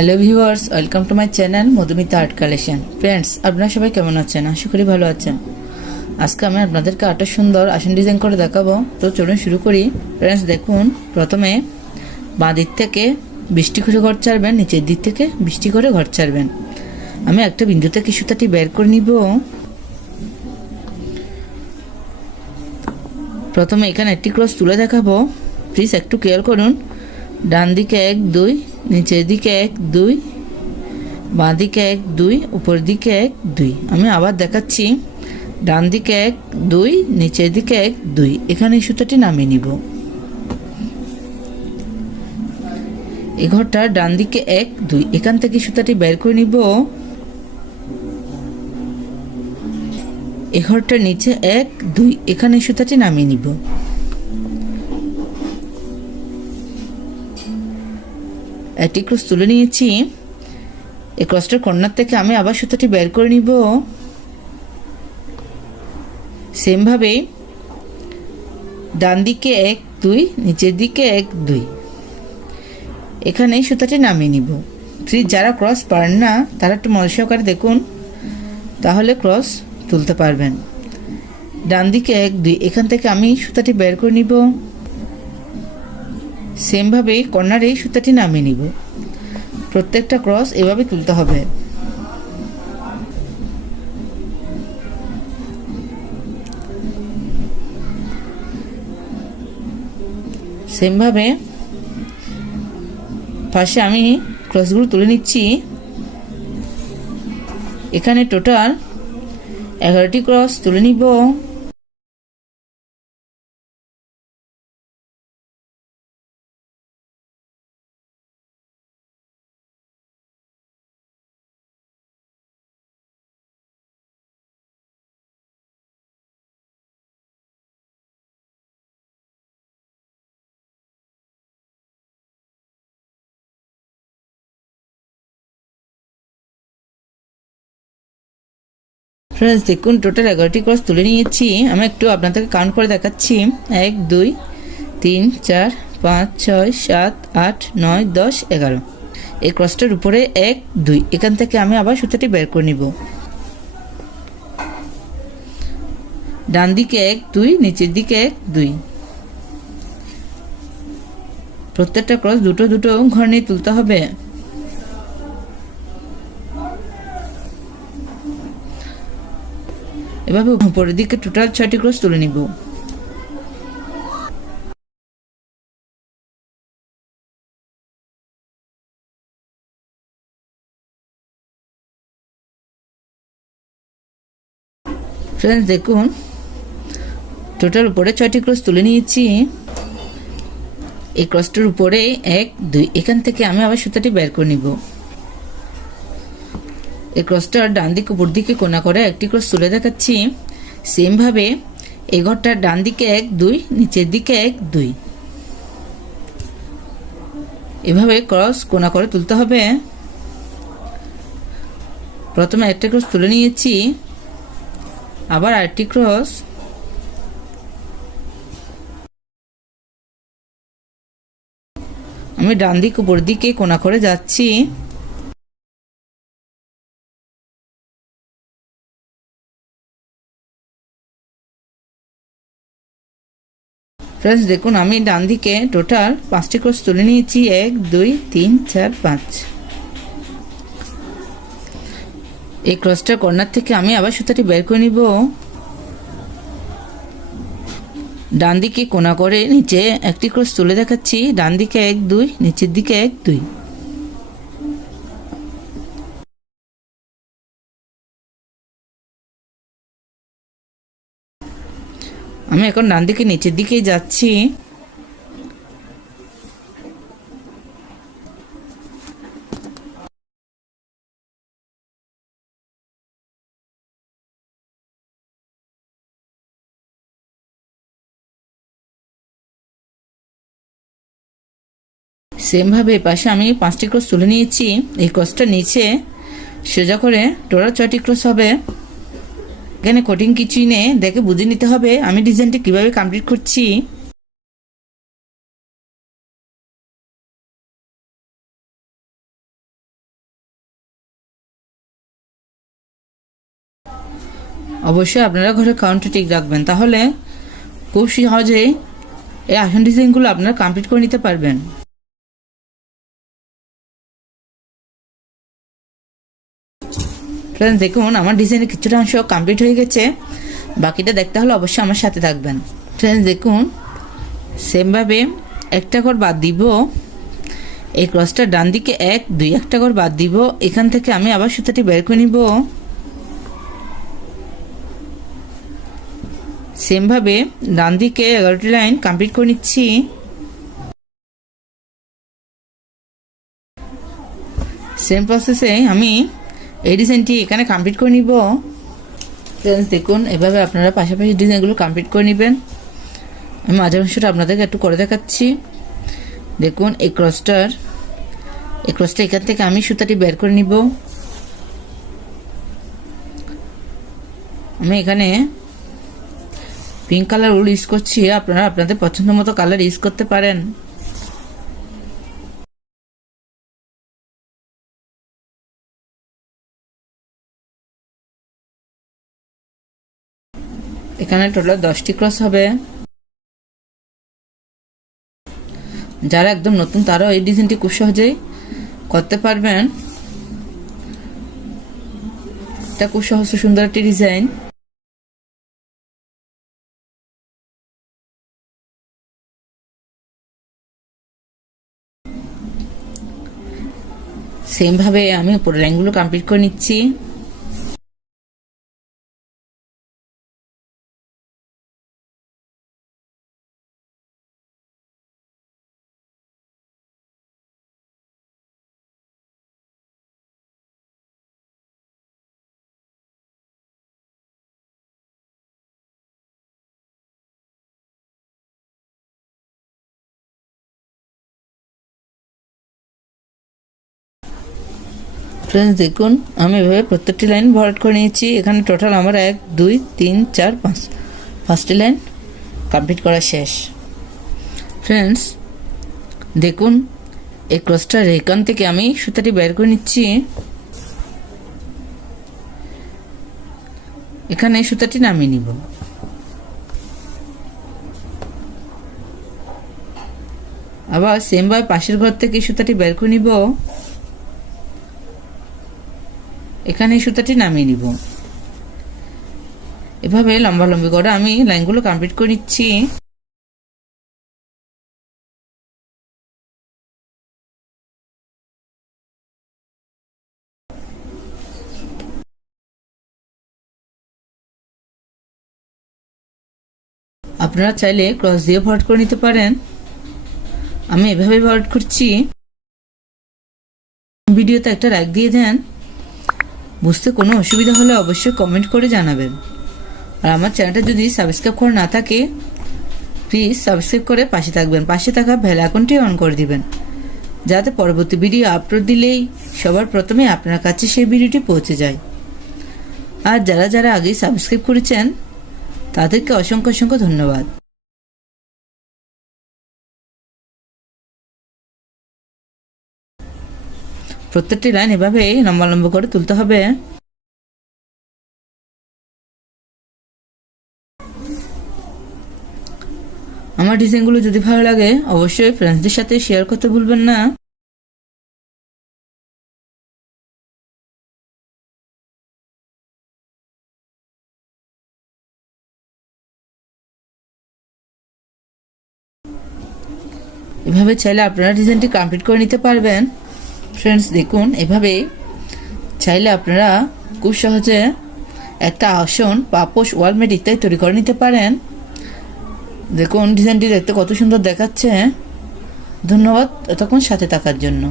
Hello viewers, welcome to my channel Madhumita art collection. Friends, আপনারা সবাই কেমন আছেন? আশা করি ভালো আছেন। আজকে আমি আপনাদেরকে একটা সুন্দর আসন ডিজাইন করে দেখাবো। তো চলুন শুরু করি। ফ্রেন্ডস দেখুন, প্রথমে বাঁ দিক থেকে 20টি করে ঘর ছাড়বেন, নিচের দিক থেকে 20টি করে ঘর ছাড়বেন। আমি একটা বিন্দু থেকে সুতাটি বের করে নিব। প্রথমে এখানে একটি ক্রস তুলে দেখাবো। প্লিজ একটু খেয়াল করুন। ডান দিকে 1 2, নিচের দিকে 1 2, বাঁ দিকে 1 2, উপর দিকে 1 2। আমি আবার দেখাচ্ছি। ডান দিকে 1 2, নিচের দিকে 1 2। এখানে সুতাটি নামিয়ে নিব। এই ঘরটা ডান দিকে 1 2, এখান থেকে সুতাটি বের করে নিব। এই ঘরটার নিচে 1 2, এখানে সুতাটি নামিয়ে নিব। একটি ক্রস তুলে নিয়েছি। এই ক্রসটার কর্নার থেকে আমি আবার সুতাটি বের করে নিব। সেম ভাবে ডান দিকে 1 2, নিচের দিকে 1 2, এখানে সুতাটি নামিয়ে নিব। প্লিজ যারা ক্রস পারেন না তারা একটু মনোযোগ সহকারে দেখুন, তাহলে ক্রস তুলতে পারবেন। ডান দিকে 1 2, এখান থেকে আমি সুতাটি বের করে নিব। সেম ভাবে কর্নারে সুতাটি নামিয়ে নিব। প্রত্যেকটা ক্রস এভাবে তুলতে হবে। সেম ভাবে পাশে আমি ক্রসগুলো তুলে নিচ্ছি। এখানে টোটাল 11টি ক্রস তুলে নিব। ফ্রেন্ডস দেখুন, টোটাল 11টি ক্রস তুলে নিয়েছি। আমি একটু আপনাদেরকে কাউন্ট করে দেখাচ্ছি। 1 2 3 4 5 6 7 8 9 10 11। এই ক্রসটার উপরে 1 2, এখান থেকে আমি আবার সুতাটি বের করে নিব। ডান দিকে 1 2, নিচের দিকে 1 2। প্রত্যেকটা ক্রস দুটো দুটো ঘর নিয়ে তুলতে হবে। এভাবে উপরের দিকে টোটাল 6টি ক্রস তুলে নিব। ফ্রেন্ডস দেখুন, টোটাল উপরে 6টি ক্রস তুলে নিয়েছি। এই ক্রসটার উপরে 1 2, এখান থেকে আমি আবার সুতাটি বের করে নিব। এই ক্রসটার ডান দিকে উপর দিকে কোনা করে একটি ক্রস তুলে দেখাচ্ছি। সেম ভাবে এই ঘরটার ডান দিকে 1 2, নিচের দিকে 1 2। এভাবে ক্রস কোনা করে তুলতে হবে। প্রথমে একটা ক্রস তুলে নিয়েছি, আবার আরেকটি ক্রস। আমি ডান দিক উপর দিকে কোনা করে যাচ্ছি। ফ্রেন্ডস দেখুন, আমি ডান দিকে টোটাল 5টি ক্রস তুলে নিয়েছি। 1 2 3 4 5। এই ক্রসটার কর্নার থেকে আমি আবার সুতাটি বের করে নিব। ডান দিকে কোনা করে নিচে একটি ক্রস তুলে দেখাচ্ছি। ডান দিকে 1 2, নিচের দিকে 1 2। আমি এখন ডান দিকে নিচের দিকেই যাচ্ছি। সেম ভাবে পাশে আমি 5টি ক্রস তুলে নিয়েছি। এই ক্রসটা নিচে সোজা করে টোটাল 6টি ক্রস হবে। এখানে কঠিন কিছুই নেই, দেখে বুঝে নিতে হবে আমি ডিজাইনটি কিভাবে কমপ্লিট করছি। অবশ্যই আপনারা ঘরে কাউন্টে ঠিক রাখবেন, তাহলে খুব সহজেই এই আসন ডিজাইনগুলো আপনারা কমপ্লিট করে নিতে পারবেন। ফ্রেন্ডস দেখুন আমার ডিজাইনের কিছুটা অংশ কমপ্লিট হয়ে গেছে, বাকিটা দেখতে হলে অবশ্যই আমার সাথে থাকবেন। ফ্রেন্ডস দেখুন সেমভাবে একটা ঘর বাদ দিব, এই ক্রসটা ডান দিকে 1 2 একটা ঘর বাদ দিব, এখান থেকে আমি আবার সুতাটি বের করে নিব। সেমভাবে ডান দিকে 11টি লাইন কমপ্লিট করে নিচ্ছি। সেম প্রসেসে আমি এই ডিজাইনটি এখানে কমপ্লিট করে নিব। ফ্রেন্ডস দেখুন এভাবে আপনারা পাশাপাশি ডিজাইনগুলো কমপ্লিট করে নেবেন। আমি মাঝের অংশটা আপনাদেরকে একটু করে দেখাচ্ছি। দেখুন এই ক্রসটা এখান থেকে আমি সুতাটি বের করে নিব। আমি এখানে পিঙ্ক কালার উল ইউজ করছি, আপনারা আপনাদের পছন্দ মতো কালার ইউজ করতে পারেন। এখানে টোটাল 10টি ক্রস হবে। যারা একদম নতুন তারাও এই ডিজাইনটি খুব সহজেই করতে পারবেন। এটা খুব সহজ সুন্দর একটি ডিজাইন। সেম ভাবে আমি উপরের লাইনগুলো কমপ্লিট করে নিচ্ছি। ফ্রেন্ডস দেখুন আমি এভাবে প্রত্যেকটি লাইন ভরাট করে নিয়েছি। এখানে টোটাল আমার 1 2 3 4 5 5টি লাইন কমপ্লিট করা শেষ। ফ্রেন্ডস দেখুন এই ক্রসটার এখান থেকে আমি সুতাটি বের করে নিচ্ছি। এখানে সুতাটি নামিয়ে নিব। আবার সেম ভাবে পাশের ঘর থেকে সুতাটি বের করে নিব। এখানে সুতাটি নামিয়ে নিব। এভাবে লম্বালম্বি করে আমি লাইনগুলো কমপ্লিট করে নিচ্ছি। আপনারা চাইলে ক্রস দিয়ে ভরাট করে নিতে পারেন, আমি এভাবে ভরাট করছি। ভিডিওতে একটা লাইক দিয়ে দেন। বুঝতে কোনো অসুবিধা হলে অবশ্যই কমেন্ট করে জানাবেন। আর আমার চ্যানেলটা যদি সাবস্ক্রাইব করা না থাকে প্লিজ সাবস্ক্রাইব করে পাশে থাকবেন, পাশে থাকা বেল আইকনটি অন করে দিবেন, যাতে পরবর্তী ভিডিও আপলোড দিলেই সবার প্রথমে আপনার কাছে সেই ভিডিওটি পৌঁছে যায়। আর যারা যারা আগেই সাবস্ক্রাইব করেছেন তাদেরকে অসংখ্য অসংখ্য ধন্যবাদ। প্রত্যেকটি লাইন এভাবে লম্বা লম্বা করে তুলতে হবে। আমার ডিজাইনগুলো যদি ভালো লাগে অবশ্যই ফ্রেন্ডসদের সাথে শেয়ার করতে ভুলবেন না। এভাবে চাইলে আপনারা ডিজাইনটি কমপ্লিট করে নিতে পারবেন। ফ্রেন্ডস দেখুন এভাবে চাইলে আপনারা খুব সহজে একটা আসন পাপোশ ওয়ালমেট ইত্যাদি তৈরি করে নিতে পারেন। দেখুন ডিজাইনটি দেখতে কত সুন্দর দেখাচ্ছে। ধন্যবাদ এতক্ষণ সাথে থাকার জন্য।